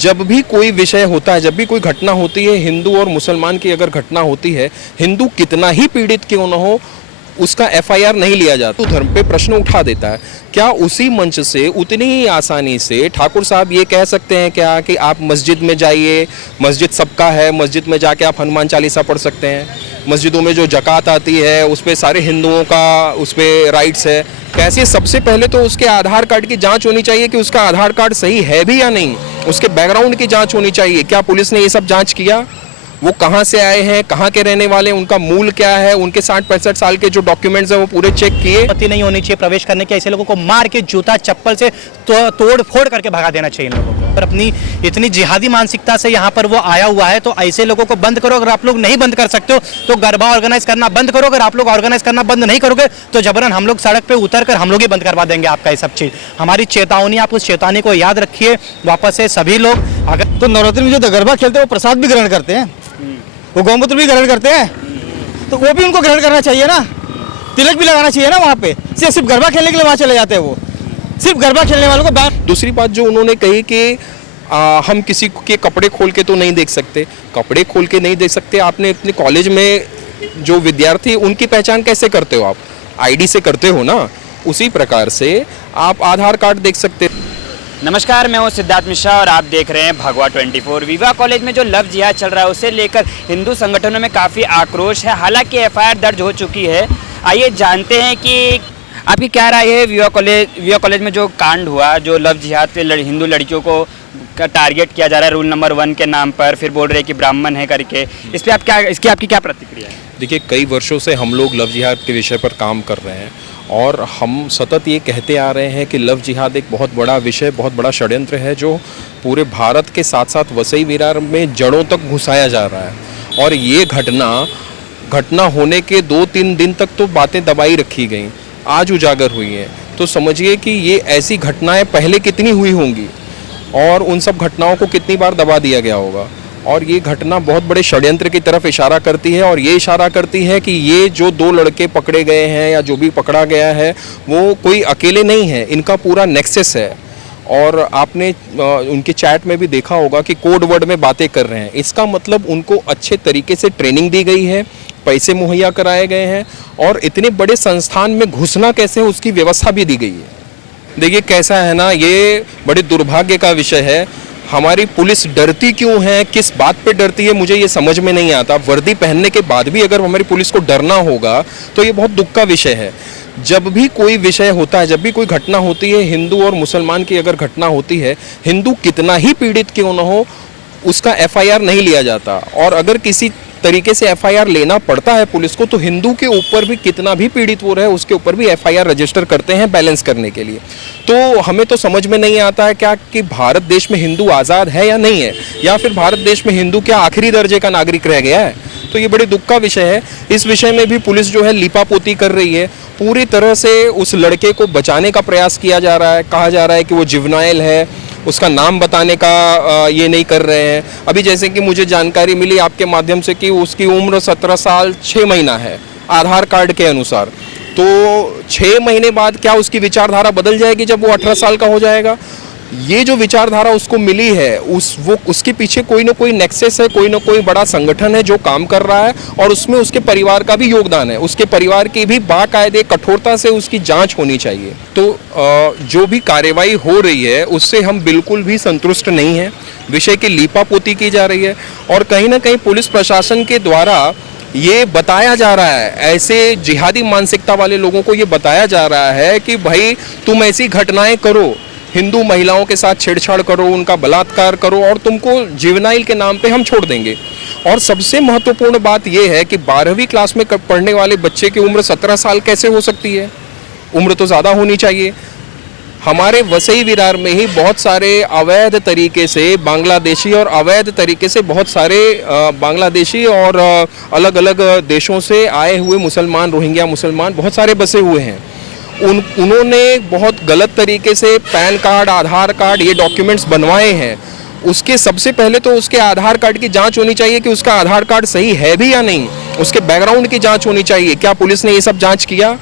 जब भी कोई विषय होता है, जब भी कोई घटना होती है, हिंदू और मुसलमान की अगर घटना होती है, हिंदू कितना ही पीड़ित क्यों न हो, उसका एफआईआर नहीं लिया जाता। तो धर्म पे प्रश्न उठा देता है। क्या उसी मंच से उतनी ही आसानी से ठाकुर साहब ये कह सकते हैं क्या कि आप मस्जिद में जाइए, मस्जिद सबका है, मस्जिद में जाके आप हनुमान चालीसा पढ़ सकते हैं, मस्जिदों में जो ज़कात आती है उस पर सारे हिंदुओं का उस पर राइट्स है। कैसे? सबसे पहले तो उसके आधार कार्ड की जांच होनी चाहिए कि उसका आधार कार्ड सही है भी या नहीं, उसके बैकग्राउंड की जांच होनी चाहिए। क्या पुलिस ने ये सब जांच किया? वो कहाँ से आए हैं, कहाँ के रहने वाले, उनका मूल क्या है, उनके 60-65 साल के जो डॉक्यूमेंट्स हैं वो पूरे चेक किए। अनुमति नहीं होनी चाहिए प्रवेश करने की। ऐसे लोगों को मार के जूता चप्पल से तोड़ फोड़ करके भगा देना चाहिए इन लोगों को। पर अपनी इतनी जिहादी मानसिकता से यहाँ पर वो आया हुआ है, तो ऐसे लोगों को बंद करो। अगर आप लोग नहीं बंद कर सकते हो तो गरबा ऑर्गेनाइज करना बंद करो। अगर आप लोग ऑर्गेनाइज करना बंद नहीं करोगे तो जबरन हम लोग सड़क पे उतर कर हम लोग ही बंद करवा देंगे आपका ये सब चीज़। हमारी चेतावनी, आप उस चेतावनी को याद रखिए वापस से सभी लोग। अगर तो नवरात्रि में जो गरबा खेलते हैं वो प्रसाद भी ग्रहण करते हैं, वो गौमूत्र भी ग्रहण करते हैं, तो वो भी उनको ग्रहण करना चाहिए ना। तिलक भी लगाना चाहिए ना वहाँ पे। सिर्फ गरबा खेलने के लिए वहाँ चले जाते हैं, वो सिर्फ गरबा खेलने वालों को बैन। दूसरी बात जो उन्होंने कही कि हम किसी के कपड़े खोल के तो नहीं देख सकते। कपड़े खोल के नहीं देख सकते। आपने अपने कॉलेज में जो विद्यार्थी उनकी पहचान कैसे करते हो? आप आईडी से करते हो ना, उसी प्रकार से आप आधार कार्ड देख सकते। नमस्कार, मैं हूं सिद्धार्थ मिश्रा और आप देख रहे हैं भगवा 24। विवाह कॉलेज में जो लव जिहाद चल रहा है उसे लेकर हिंदू संगठनों में काफ़ी आक्रोश है। हालांकि एफआईआर दर्ज हो चुकी है। आइए जानते हैं कि आपकी क्या राय है। विवाह कॉलेज में जो कांड हुआ, जो लव जिहाद पे हिंदू लड़कियों को टारगेट किया जा रहा है रूल नंबर 1 के नाम पर, फिर बोल रहे हैं कि ब्राह्मण है करके, इस पर आपकी क्या प्रतिक्रिया है? देखिए, कई वर्षों से हम लोग लव जिहाद के विषय पर काम कर रहे हैं और हम सतत ये कहते आ रहे हैं कि लव जिहाद एक बहुत बड़ा विषय, बहुत बड़ा षड्यंत्र है जो पूरे भारत के साथ साथ वसई विरार में जड़ों तक घुसाया जा रहा है। और ये घटना होने के 2-3 दिन तक तो बातें दबाई रखी गई, आज उजागर हुई हैं। तो समझिए कि ये ऐसी घटनाएं पहले कितनी हुई होंगी और उन सब घटनाओं को कितनी बार दबा दिया गया होगा। और ये घटना बहुत बड़े षड्यंत्र की तरफ इशारा करती है और ये इशारा करती है कि ये जो 2 लड़के पकड़े गए हैं या जो भी पकड़ा गया है वो कोई अकेले नहीं है, इनका पूरा नेक्सस है। और आपने उनके चैट में भी देखा होगा कि कोड वर्ड में बातें कर रहे हैं। इसका मतलब उनको अच्छे तरीके से ट्रेनिंग दी गई है, पैसे मुहैया कराए गए हैं और इतने बड़े संस्थान में घुसना कैसे है उसकी व्यवस्था भी दी गई है। देखिए कैसा है ना, ये बड़े दुर्भाग्य का विषय है। हमारी पुलिस डरती क्यों है, किस बात पे डरती है, मुझे ये समझ में नहीं आता। वर्दी पहनने के बाद भी अगर हमारी पुलिस को डरना होगा तो ये बहुत दुख का विषय है। जब भी कोई विषय होता है, जब भी कोई घटना होती है, हिंदू और मुसलमान की अगर घटना होती है, हिंदू कितना ही पीड़ित क्यों न हो, उसका एफआईआर नहीं लिया जाता। और अगर किसी तरीके से एफआईआर लेना पड़ता है पुलिस को तो हिंदू के ऊपर भी कितना भी पीड़ित वो रहे उसके ऊपर भी एफआईआर रजिस्टर करते हैं बैलेंस करने के लिए। तो हमें तो समझ में नहीं आता है क्या कि भारत देश में हिंदू आज़ाद है या नहीं है, या फिर भारत देश में हिंदू क्या आखिरी दर्जे का नागरिक रह गया है। तो ये बड़े दुख का विषय है। इस विषय में भी पुलिस जो है लीपापोती कर रही है। पूरी तरह से उस लड़के को बचाने का प्रयास किया जा रहा है। कहा जा रहा है कि वो जुवेनाइल है, उसका नाम बताने का ये नहीं कर रहे हैं। अभी जैसे कि मुझे जानकारी मिली आपके माध्यम से कि उसकी उम्र 17 साल 6 महीना है आधार कार्ड के अनुसार। तो 6 महीने बाद क्या उसकी विचारधारा बदल जाएगी जब वो 18 साल का हो जाएगा? ये जो विचारधारा उसको मिली है उसके पीछे कोई ना कोई नेक्सस है, कोई ना कोई बड़ा संगठन है जो काम कर रहा है और उसमें उसके परिवार का भी योगदान है। उसके परिवार की भी बाकायदे कठोरता से उसकी जांच होनी चाहिए। तो जो भी कार्रवाई हो रही है उससे हम बिल्कुल भी संतुष्ट नहीं हैं। विषय की लीपापोती की जा रही है और कहीं ना कहीं पुलिस प्रशासन के द्वारा ये बताया जा रहा है, ऐसे जिहादी मानसिकता वाले लोगों को ये बताया जा रहा है कि भाई तुम ऐसी घटनाएं करो, हिंदू महिलाओं के साथ छेड़छाड़ करो, उनका बलात्कार करो और तुमको जुवेनाइल के नाम पे हम छोड़ देंगे। और सबसे महत्वपूर्ण बात यह है कि 12वीं क्लास में पढ़ने वाले बच्चे की उम्र 17 साल कैसे हो सकती है? उम्र तो ज़्यादा होनी चाहिए। हमारे वसई विरार में ही बहुत सारे अवैध तरीके से बांग्लादेशी और अवैध तरीके से बहुत सारे बांग्लादेशी और अलग अलग देशों से आए हुए मुसलमान, रोहिंग्या मुसलमान बहुत सारे बसे हुए हैं। उन्होंने बहुत गलत तरीके से पैन कार्ड, आधार कार्ड, ये डॉक्यूमेंट्स बनवाए हैं। उसके सबसे पहले तो उसके आधार कार्ड की जांच होनी चाहिए कि उसका आधार कार्ड सही है भी या नहीं, उसके बैकग्राउंड की जांच होनी चाहिए। क्या पुलिस ने ये सब जांच किया?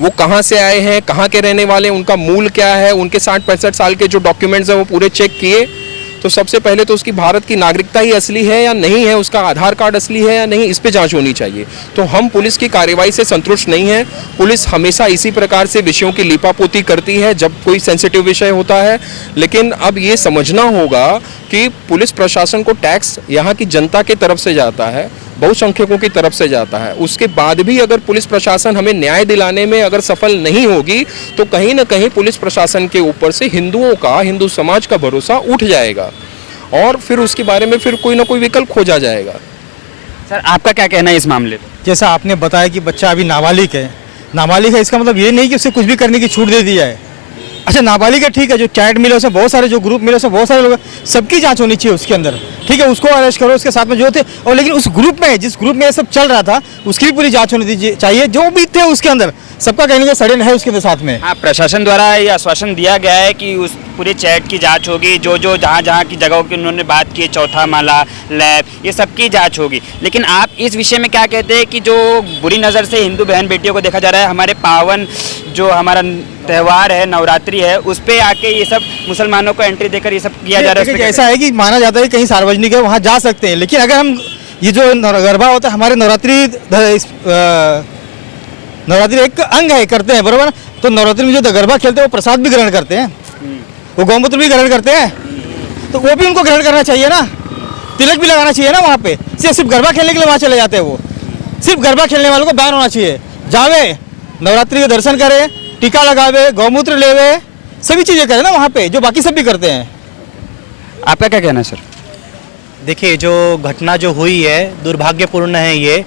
वो कहाँ से आए हैं, कहाँ के रहने वाले, उनका मूल क्या है, उनके 60-65 साल के जो डॉक्यूमेंट्स हैं वो पूरे चेक किए। तो सबसे पहले तो उसकी भारत की नागरिकता ही असली है या नहीं है, उसका आधार कार्ड असली है या नहीं, इस पे जांच होनी चाहिए। तो हम पुलिस की कार्रवाई से संतुष्ट नहीं हैं। पुलिस हमेशा इसी प्रकार से विषयों की लीपापोती करती है जब कोई सेंसिटिव विषय होता है, लेकिन अब ये समझना होगा कि पुलिस प्रशासन को टैक्स यहाँ की जनता की तरफ से जाता है, बहुसंख्यकों की तरफ से जाता है। उसके बाद भी अगर पुलिस प्रशासन हमें न्याय दिलाने में अगर सफल नहीं होगी तो कहीं ना कहीं पुलिस प्रशासन के ऊपर से हिंदुओं का, हिंदू समाज का भरोसा उठ जाएगा और फिर उसके बारे में फिर कोई ना कोई विकल्प खोजा जाएगा। सर आपका क्या कहना है इस मामले में? जैसा आपने बताया कि बच्चा अभी नाबालिग है, इसका मतलब ये नहीं कि उसे कुछ भी करने की छूट दे दी जाए। अच्छा नाबालिग है, ठीक है, जो चैट मिले उसमें बहुत सारे, जो ग्रुप मिले उसमें बहुत सारे लोग, सबकी जांच होनी चाहिए उसके अंदर, ठीक है, उसको अरेस्ट करो, उसके साथ में जो थे, और लेकिन उस ग्रुप में, जिस ग्रुप में ये सब चल रहा था, उसकी भी पूरी जांच होनी चाहिए, जो भी थे उसके अंदर, सबका कहने का सड़न है उसके साथ में। हाँ, प्रशासन द्वारा ये आश्वासन दिया गया है कि उस पूरे चैट की जांच होगी, जो जहाँ की जगहों की उन्होंने बात की, चौथा माला, लैब, ये सब की जांच होगी। लेकिन आप इस विषय में क्या कहते हैं कि जो बुरी नज़र से हिंदू बहन बेटियों को देखा जा रहा है, हमारे पावन जो हमारा त्यौहार है, नवरात्रि है, उस पे आके ये सब मुसलमानों को एंट्री देकर ये सब किया जा रहा है? ऐसा है कि माना जाता है कि कहीं सार्वजनिक है वहाँ जा सकते हैं, लेकिन अगर हम ये जो गरबा होता है हमारे नवरात्रि एक अंग है, करते हैं बराबर, तो नवरात्रि में जो गरबा खेलते हैं वो प्रसाद भी ग्रहण करते हैं, वो गौमूत्र भी ग्रहण करते हैं, तो वो भी उनको ग्रहण करना चाहिए ना, तिलक भी लगाना चाहिए ना वहाँ पे। सिर्फ गरबा खेलने के लिए वहाँ चले जाते हैं, वो सिर्फ गरबा खेलने वालों को बैन होना चाहिए। जावे नवरात्रि के दर्शन करे, टीका लगावे, गौमूत्र लेवे, सभी चीज़ें करें ना वहाँ पे, जो बाकी सब भी करते हैं। आपका क्या कहना है सर? देखिए, जो घटना जो हुई है दुर्भाग्यपूर्ण है ये,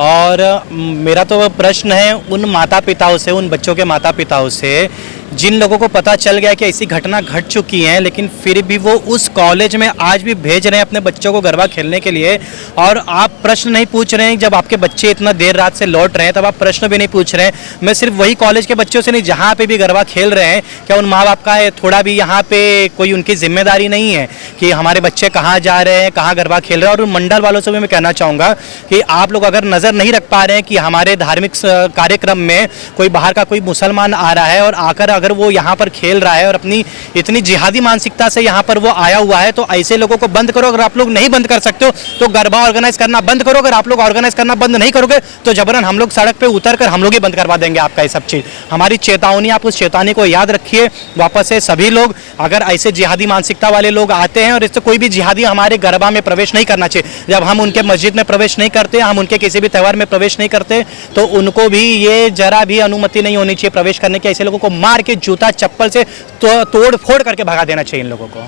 और मेरा तो प्रश्न है उन माता पिताओं से, उन बच्चों के माता पिताओं से जिन लोगों को पता चल गया कि ऐसी घटना घट चुकी है, लेकिन फिर भी वो उस कॉलेज में आज भी भेज रहे हैं अपने बच्चों को गरबा खेलने के लिए, और आप प्रश्न नहीं पूछ रहे हैं। जब आपके बच्चे इतना देर रात से लौट रहे हैं तब आप प्रश्न भी नहीं पूछ रहे हैं। मैं सिर्फ वही कॉलेज के बच्चों से नहीं, जहाँ पे भी गरबा खेल रहे हैं, क्या उन माँ बाप का थोड़ा भी यहाँ पे कोई उनकी जिम्मेदारी नहीं है कि हमारे बच्चे कहाँ जा रहे हैं, कहाँ गरबा खेल रहे हैं? और उन मंडल वालों से भी मैं कहना चाहूँगा कि आप लोग अगर नज़र नहीं रख पा रहे हैं कि हमारे धार्मिक कार्यक्रम में कोई बाहर का कोई मुसलमान आ रहा है और आकर अगर वो यहाँ पर खेल रहा है और अपनी इतनी जिहादी मानसिकता से यहाँ पर वो आया हुआ है, तो ऐसे लोगों को बंद करो। अगर आप लोग नहीं बंद कर सकते हो तो गरबा ऑर्गेनाइज करना बंद करो। अगर आप लोग ऑर्गेनाइज करना बंद नहीं करोगे तो जबरन हम लोग सड़क पे उतर कर हम लोग ही बंद करवा देंगे आपका ये सब चीज़। हमारी चेतावनी, आप उस चेतावनी को याद रखिए। वापस से सभी लोग, अगर ऐसे जिहादी मानसिकता वाले लोग आते हैं, और इससे कोई भी जिहादी हमारे गरबा में प्रवेश नहीं करना चाहिए। जब हम उनके मस्जिद में प्रवेश नहीं करते, हम उनके किसी भी त्यौहार में प्रवेश नहीं करते, तो उनको भी ये जरा भी अनुमति नहीं होनी चाहिए प्रवेश करने की। ऐसे लोगों को मार के जूता चप्पल से तोड़ फोड़ करके भगा देना चाहिए इन लोगों को।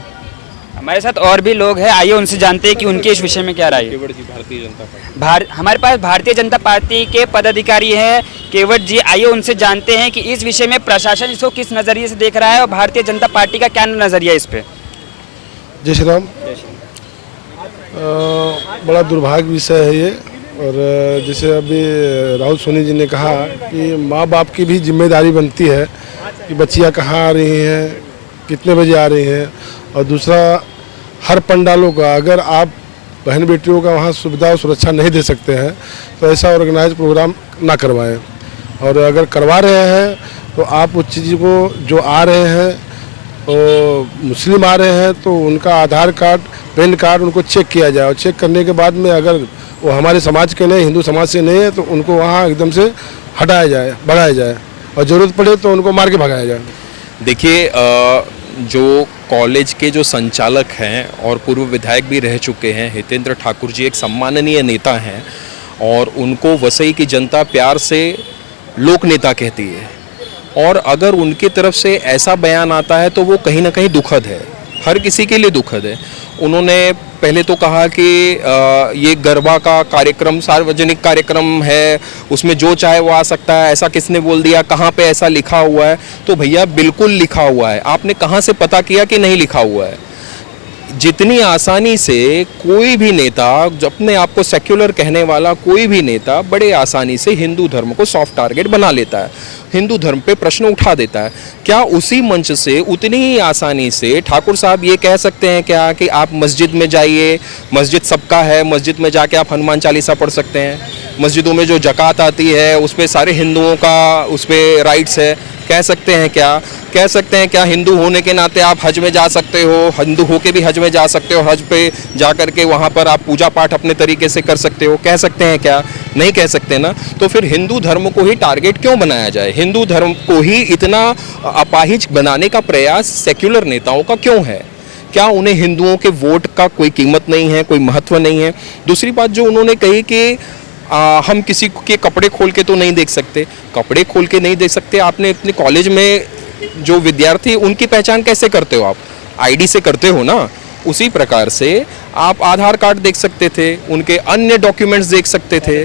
हमारे साथ और भी लोग हैं, आइए उनसे जानते हैं कि उनके इस विषय में क्या राय है। भारतीय जनता पार्टी, हमारे पास भारतीय जनता पार्टी के पदाधिकारी हैं केवट जी, आइए उनसे जानते हैं कि इस विषय में प्रशासन इसको किस नज़रिए से देख रहा है और भारतीय जनता पार्टी का क्या नज़रिया इस पे। जय श्री राम। बड़ा दुर्भाग्य विषय है ये, और जैसे अभी राहुल सोनी जी ने कहा कि माँ बाप की भी जिम्मेदारी बनती है कि बच्चियाँ कहाँ आ रही हैं, कितने बजे आ रही हैं। और दूसरा, हर पंडालों का अगर आप बहन बेटियों का वहाँ सुविधा और सुरक्षा नहीं दे सकते हैं तो ऐसा ऑर्गेनाइज प्रोग्राम ना करवाएं। और अगर करवा रहे हैं तो आप उस चीज़ को, जो आ रहे हैं तो मुस्लिम आ रहे हैं, तो उनका आधार कार्ड, पैन कार्ड उनको चेक किया जाए, और चेक करने के बाद में अगर वो हमारे समाज के नहीं, हिंदू समाज से नहीं है, तो उनको वहाँ एकदम से हटाया जाए, भगाया जाए, और ज़रूरत पड़े तो उनको मार के भगाया जाए। देखिए, जो कॉलेज के जो संचालक हैं और पूर्व विधायक भी रह चुके हैं, हितेंद्र ठाकुर जी एक सम्माननीय नेता हैं, और उनको वसई की जनता प्यार से लोक नेता कहती है। और अगर उनकी तरफ से ऐसा बयान आता है तो वो कहीं ना कहीं दुखद है, हर किसी के लिए दुखद है। उन्होंने पहले तो कहा कि ये गरबा का कार्यक्रम सार्वजनिक कार्यक्रम है, उसमें जो चाहे वो आ सकता है। ऐसा किसने बोल दिया? कहाँ पे ऐसा लिखा हुआ है? तो भैया बिल्कुल लिखा हुआ है। आपने कहाँ से पता किया कि नहीं लिखा हुआ है? जितनी आसानी से कोई भी नेता, अपने आप को सेक्युलर कहने वाला कोई भी नेता बड़े आसानी से हिंदू धर्म को सॉफ्ट टारगेट बना लेता है, हिंदू धर्म पे प्रश्न उठा देता है। क्या उसी मंच से उतनी ही आसानी से ठाकुर साहब ये कह सकते हैं क्या कि आप मस्जिद में जाइए, मस्जिद सबका है, मस्जिद में जाके आप हनुमान चालीसा पढ़ सकते हैं, मस्जिदों में जो ज़कात आती है उस पर सारे हिंदुओं का उस पर राइट्स है? कह सकते हैं क्या? कह सकते हैं क्या हिंदू होने के नाते आप हज में जा सकते हो, हिंदू होके भी हज में जा सकते हो, हज पे जा करके वहाँ पर आप पूजा पाठ अपने तरीके से कर सकते हो? कह सकते हैं क्या? नहीं कह सकते ना। तो फिर हिंदू धर्म को ही टारगेट क्यों बनाया जाए? हिंदू धर्म को ही इतना अपाहिज बनाने का प्रयास सेक्युलर नेताओं का क्यों है? क्या उन्हें हिंदुओं के वोट का कोई कीमत नहीं है, कोई महत्व नहीं है? दूसरी बात जो उन्होंने कही कि हम किसी के कपड़े खोल के तो नहीं देख सकते। कपड़े खोल के नहीं देख सकते, आपने अपने कॉलेज में जो विद्यार्थी उनकी पहचान कैसे करते हो? आप आईडी से करते हो ना। उसी प्रकार से आप आधार कार्ड देख सकते थे, उनके अन्य डॉक्यूमेंट्स देख सकते थे,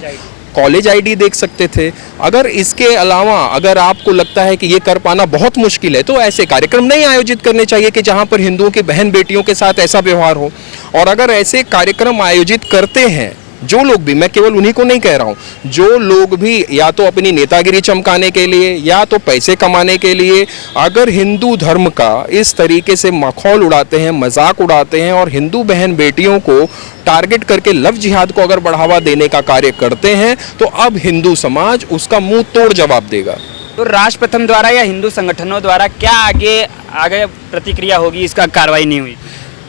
कॉलेज आईडी देख सकते थे। अगर इसके अलावा अगर आपको लगता है कि ये कर पाना बहुत मुश्किल है तो ऐसे कार्यक्रम नहीं आयोजित करने चाहिए कि जहाँ पर हिंदुओं की बहन बेटियों के साथ ऐसा व्यवहार हो। और अगर ऐसे कार्यक्रम आयोजित करते हैं जो लोग भी, मैं केवल उन्हीं को नहीं कह रहा हूँ, जो लोग भी या तो अपनी नेतागिरी चमकाने के लिए या तो पैसे कमाने के लिए अगर हिंदू धर्म का इस तरीके से मखौल उड़ाते हैं, मजाक उड़ाते हैं और हिंदू बहन बेटियों को टारगेट करके लव जिहाद को अगर बढ़ावा देने का कार्य करते हैं तो अब हिंदू समाज उसका मुंह तोड़ जवाब देगा। तो राष्ट्र प्रथम द्वारा या हिंदू संगठनों द्वारा क्या आगे प्रतिक्रिया होगी? इसका कार्रवाई नहीं हुई?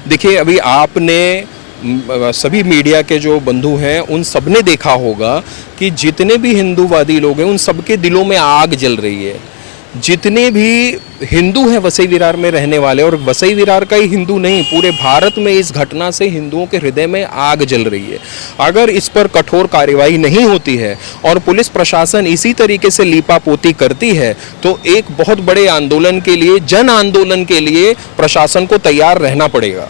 देखिए, अभी आपने सभी मीडिया के जो बंधु हैं उन सब ने देखा होगा कि जितने भी हिंदूवादी लोग हैं उन सबके दिलों में आग जल रही है। जितने भी हिंदू हैं वसई विरार में रहने वाले, और वसई विरार का ही हिंदू नहीं, पूरे भारत में इस घटना से हिंदुओं के हृदय में आग जल रही है। अगर इस पर कठोर कार्यवाही नहीं होती है और पुलिस प्रशासन इसी तरीके से लीपापोती करती है तो एक बहुत बड़े आंदोलन के लिए, जन आंदोलन के लिए प्रशासन को तैयार रहना पड़ेगा।